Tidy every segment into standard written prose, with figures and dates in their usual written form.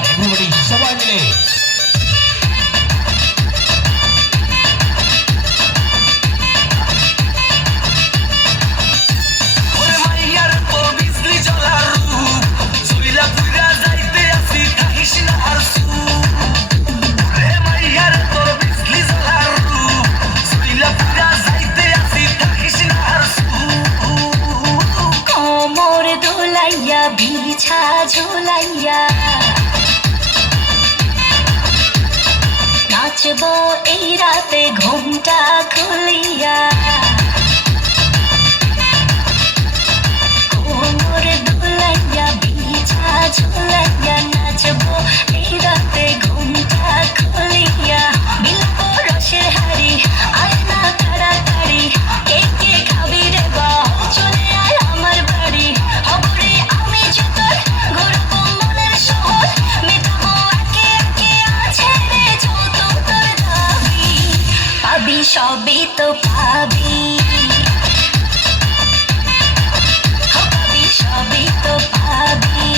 on everybody, সবাই মিলে বিছা ঝুলাইয়া নাচবো এই রাতে ঘুমটা খুলিয়া কোমর দুলাইয়া বিছা ঝুলাইয়া নাচবো এই রাতে ঘুমটা খুলিয়া বিলাপ রসের হাড়ি আয় না তাড়াতাড়ি কে কে খাবি রে বা চলে আয় আমার বাড়ি হবরে আমি যতর ঘুরবো মনের শহর মেটাবো একে একে আছে রে যত তোর দাবি পাবি সবই তো পাবি পাবি সবই তো পাবি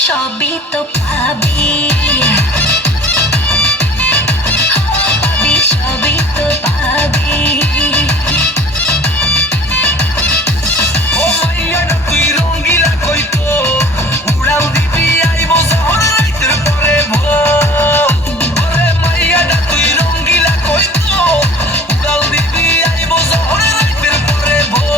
সবই তো পাবি পাবি সবই তো পাবি ও মাইয়া না তুই রঙ্গিলা কইতো উড়াল দিবি আইবো শহর রাইতের পরে ভোর ওরে মাইয়া না তুই রঙ্গিলা কইতো উড়াল দিবি আইবো শহর রাইতের পরে ভোর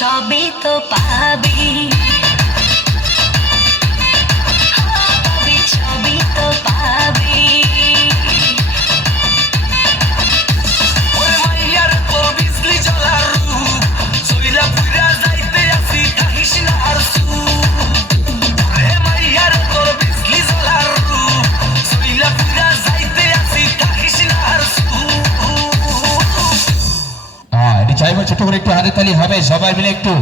সবই তো পাবি পাবি সবই তো পাবি ওরে মাইয়ার তোর বিজলি জ্বলার রূপ চইলা পুইরা যাইতে আসি থাকিস না আর ওরে মাইয়ার তোর বিজলি জ্বলার রূপ চইলা পুইরা যাইতে আসি থাকিস না আর এটি চাইবো ছোট করে একটু হাতে তালি হবে সবাই মিলে একটু